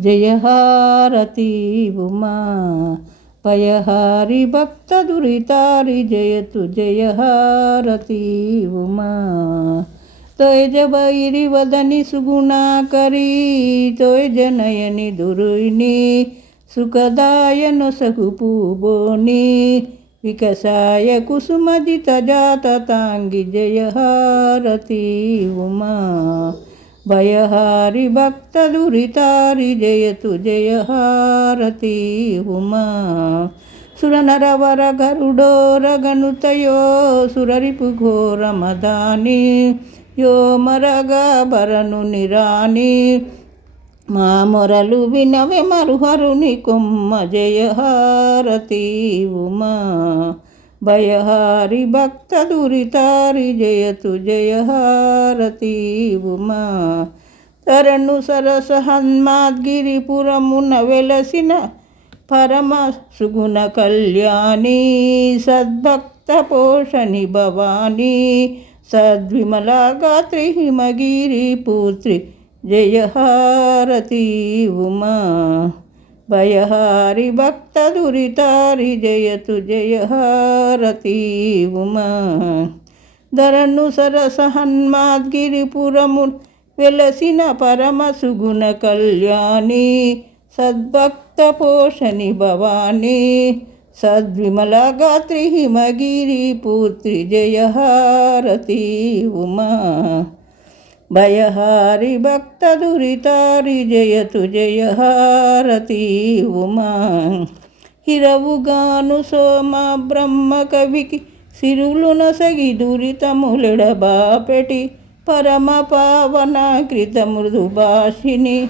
జయహారతి ఉమా పయహారి భక్త దురితారి జయతు జయహారతి ఉమా. తొయజ బైరి వదని సుగుణాకరి తొయజ జనయని దురుని సుఖదాయను సగుపూబోని వికసాయ కుసుమదిత జాత తాంగి జయహారతి ఉమా. భయహారి భక్త రితారి జయతు జయహారతి ఉమా సురనరవర గరుడోరగనుతయో సురరిపు ఘోరమదాని. యో మరగా నిరాని. మా మొరలు వినవే మరుహరుని కొమ్మ జయహారతి ఉమా భయహారి భక్త దురితారి జయతు జయహారతి ఉమా. తరణు సరస హన్మాద్గిరిపురమున వెలసిన పరమ సుగుణ కళ్యాణి సద్భక్త పోషణి భవానీ సద్విమలాగాత్రి హిమగిరి పుత్రి జయహారతి ఉమా. భయహారి భక్త దురితారి జయతు జయహారతి ఉమా. ధరను సరస హన్మాద్గిరిపురము వెలసిన పరమ సుగుణ కళ్యాణి సద్భక్త పోషణి భవానీ సద్విమలగాత్రి హిమగిరి పుత్రి జయహారతి ఉమా. భయహారి భక్త దురితారి జయతు జయహారతి ఉమా. హిరవుగాను సోమ బ్రహ్మ కవికి సిరులు నసగి దురితములెడబాపెటి పరమ పావన కృత మృదు భాషిణి